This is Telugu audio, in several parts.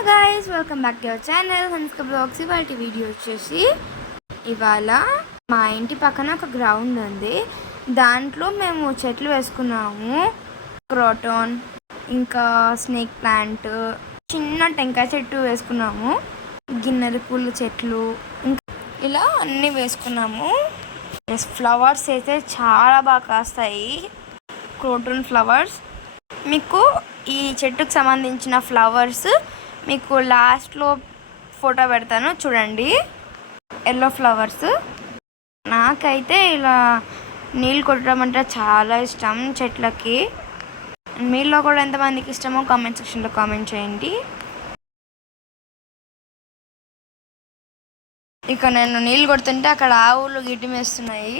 Hello guys, welcome back to our channel హన్స్కా బ్లాగ్స్. ఇవాళ వీడియో వచ్చేసి ఇవాళ మా ఇంటి పక్కన ఒక గ్రౌండ్ ఉంది. దాంట్లో మేము చెట్లు వేసుకున్నాము. క్రోటాన్, ఇంకా స్నేక్ ప్లాంట్, చిన్న టెంకాయ చెట్టు వేసుకున్నాము. గిన్నెల పూల చెట్లు, ఇంకా ఇలా అన్నీ వేసుకున్నాము. ఫ్లవర్స్ అయితే చాలా బాగా కాస్తాయి. Croton flowers. మీకు ఈ చెట్టుకు సంబంధించిన ఫ్లవర్స్ మీకు లాస్ట్లో ఫోటో పెడతాను చూడండి. Yellow flowers. నాకైతే ఇలా నీళ్ళు కొట్టడం అంటే చాలా ఇష్టం చెట్లకి. మీలో కూడా ఎంతమందికి ఇష్టమో కామెంట్ సెక్షన్లో కామెంట్ చేయండి. ఇక నేను నీళ్ళు కొడుతుంటే అక్కడ ఆవులు గిడ్డి మేస్తున్నాయి.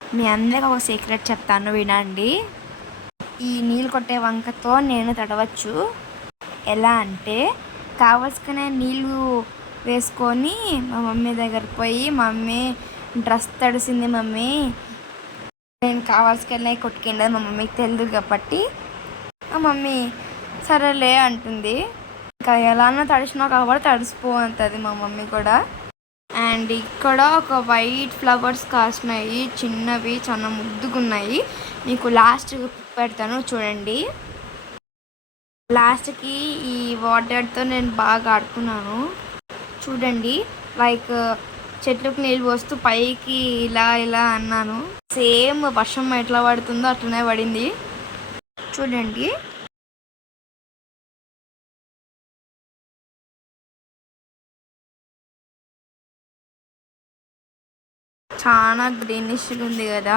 మీ అందరికీ ఒక సీక్రెట్ చెప్తాను, వినండి. ఈ నీళ్ళు కొట్టే వంకతో నేను తడవచ్చు. ఎలా అంటే, కావలసిన నీళ్ళు వేసుకొని మా మమ్మీ దగ్గరికి పోయి, మమ్మీ డ్రెస్ తడిసింది మమ్మీ, నేను కావాల్సుకెళ్ళి కొట్టుకెళ్ళదు మా మమ్మీకి తెలియదు కాబట్టి మా మమ్మీ సరేలే అంటుంది. ఇంకా ఎలానో తడిసినా కాబట్టి తడిసిపో అంటుంది మా మమ్మీ కూడా. అండ్ ఇక్కడ ఒక వైట్ ఫ్లవర్స్ కాస్తున్నాయి, చిన్నవి, చాలా ముద్దుగున్నాయి. మీకు లాస్ట్ పెడతాను చూడండి. లాస్ట్కి ఈ వాటర్తో నేను బాగా ఆడుకున్నాను చూడండి. లైక్ చెట్లకు నీళ్ళు పోస్తూ పైకి ఇలా ఇలా అన్నాను. సేమ్ వర్షం ఎట్లా పడుతుందో అట్లనే పడింది చూడండి. చాలా గ్రీనిష్గా ఉంది కదా.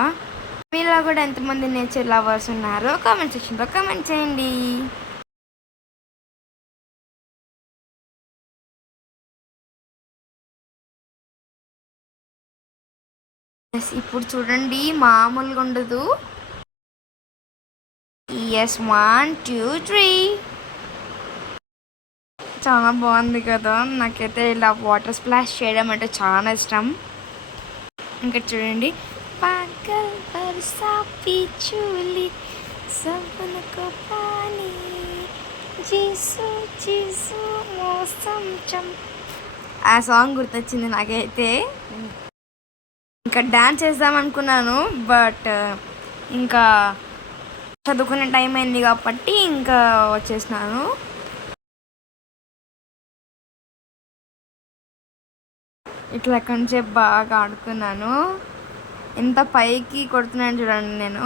మీలో కూడా ఎంతమంది నేచర్ లవర్స్ ఉన్నారో కామెంట్ సెక్షన్లో కామెంట్ చేయండి. ఇప్పుడు చూడండి, మామూలుగా ఉండదు. ఎస్, 1 2 3. చాలా బాగుంది కదా. నాకైతే ఇలా వాటర్ స్ప్లాష్ చేయడం అంటే చాలా ఇష్టం. ఇంకా చూడండి, పాగల్ బర్సా పిచులి సబనకు పానీ జీసు జీసు మోసం చం. ఆ సాంగ్ గుర్తొచ్చింది నాకైతే. ఇంకా డ్యాన్స్ చేద్దాం అనుకున్నాను, బట్ ఇంకా చదువుకునే టైం అయింది కాబట్టి ఇంకా వచ్చేసినాను. ఇట్లా ఎక్కడి నుంచే బాగా ఆడుకున్నాను. ఎంత పైకి కొడుతున్నాను చూడండి నేను.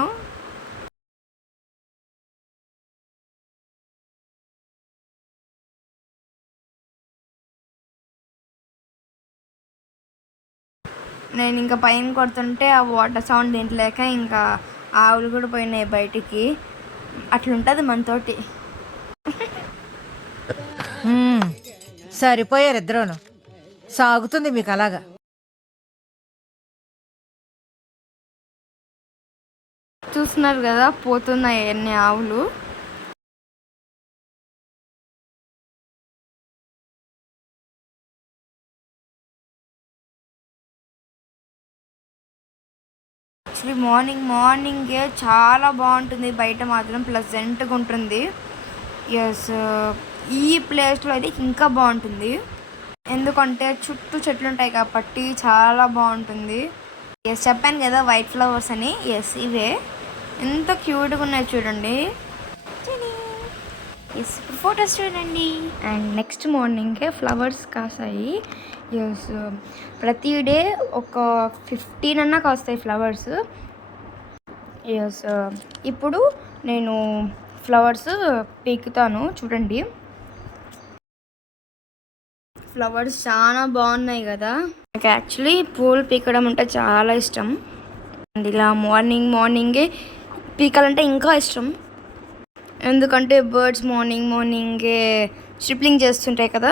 ఇంకా పైన కొడుతుంటే ఆ వాటర్ సౌండ్ తింటలేక ఇంకా ఆవులు కూడా పోయినాయి బయటికి. అట్లుంటుంది మనతోటి. సరిపోయారు ఇద్దరును. సాగుతుంది మీకు అలాగా. చూస్తున్నారు కదా, పోతున్నాయి ఎన్ని ఆవులు. యాక్చువల్లీ మార్నింగే చాలా బాగుంటుంది బయట, మాత్రం ప్లెజెంట్గా ఉంటుంది. ఎస్, ఈ ప్లేస్లో అయితే ఇంకా బాగుంటుంది, ఎందుకంటే చుట్టూ చెట్లు ఉంటాయి కాబట్టి చాలా బాగుంటుంది. ఎస్, చెప్పాను కదా వైట్ ఫ్లవర్స్ అని. ఎస్, ఇవే ఎంత క్యూట్గా ఉన్నాయి చూడండి. ఎస్, ఇప్పుడు ఫొటోస్ చూడండి. అండ్ నెక్స్ట్ మార్నింగే ఫ్లవర్స్ కాసాయి. ఎస్, ప్రతి డే ఒక 15 అన్నా కాస్తాయి ఫ్లవర్స్. ఎస్, ఇప్పుడు నేను ఫ్లవర్స్ పీకుతాను చూడండి. ఫ్లవర్స్ చాలా బాగున్నాయి కదా. నాకు యాక్చువల్లీ పూలు పీకడం అంటే చాలా ఇష్టం. అండ్ ఇలా మార్నింగే పీకాలంటే ఇంకా ఇష్టం, ఎందుకంటే బర్డ్స్ మార్నింగే స్ట్రిప్లింగ్ చేస్తుంటాయి కదా.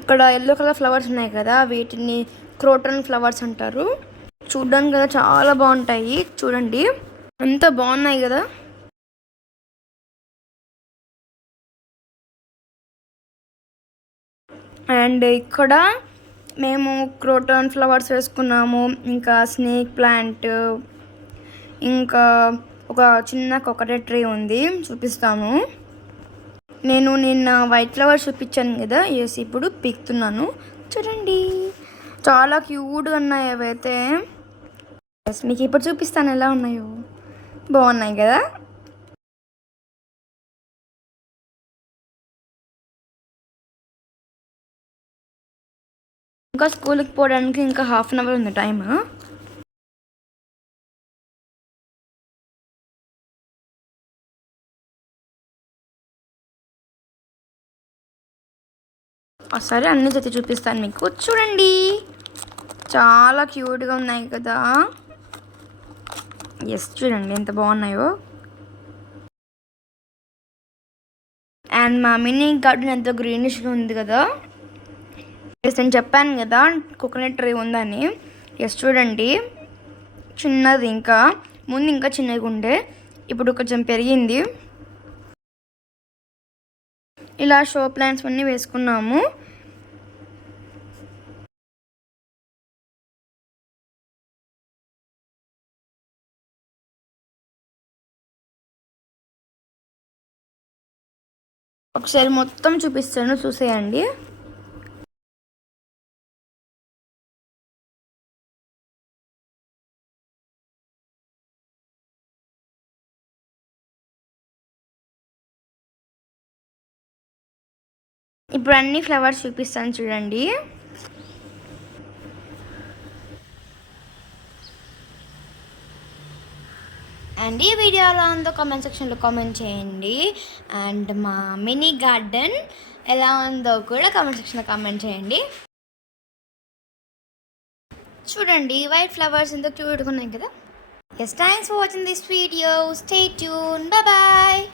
ఇక్కడ ఎల్లో కలర్ ఫ్లవర్స్ ఉన్నాయి కదా, వీటిని క్రోటాన్ ఫ్లవర్స్ అంటారు. చూడ్డానికి కదా చాలా బాగుంటాయి చూడండి, ఎంత బాగున్నాయి కదా. అండ్ ఇక్కడ మేము క్రోటాన్ ఫ్లవర్స్ వేసుకున్నాము, ఇంకా స్నేక్ ప్లాంట్, ఇంకా ఒక చిన్న కోకోనట్ ట్రీ ఉంది, చూపిస్తాను. నేను నిన్న వైట్ ఫ్లవర్స్ చూపించాను కదా, ఎస్ ఇప్పుడు పీకుతున్నాను చూడండి. చాలా క్యూట్గా ఉన్నాయి అవైతే. ఎస్ మీకు ఇప్పుడు చూపిస్తాను ఎలా ఉన్నాయో. బాగున్నాయి కదా. ఇంకా స్కూల్కి పోవడానికి ఇంకా హాఫ్ అన్ అవర్ ఉంది టైమ్. సరే అన్ని జత చూపిస్తాను మీకు, చూడండి. చాలా క్యూట్గా ఉన్నాయి కదా. ఎస్ చూడండి ఎంత బాగున్నాయో. అండ్ మా మినీ గార్డెన్ ఎంతో గ్రీనిష్గా ఉంది కదా. ఎస్ నేను చెప్పాను కదా కోకోనట్ ట్రీ ఉందని. ఎస్ చూడండి చిన్నది, ఇంకా ముందు ఇంకా చిన్నగా ఉండే, ఇప్పుడు కొంచెం పెరిగింది. ఇలా షో ప్లాంట్స్ అన్నీ వేసుకున్నాము. ఒకసారి మొత్తం చూపిస్తాను, చూసేయండి. ఇప్పుడు అన్ని ఫ్లవర్స్ చూపిస్తాను చూడండి. అండ్ ఈ వీడియో ఎలా ఉందో కామెంట్ సెక్షన్లో కామెంట్ చేయండి. అండ్ మా మినీ గార్డెన్ ఎలా ఉందో కూడా కామెంట్ సెక్షన్లో కామెంట్ చేయండి. చూడండి వైట్ ఫ్లవర్స్ ఎంతో క్యూట్గా ఉన్నాయి కదా. Yes thanks for watching this video. Stay tune. Bye bye.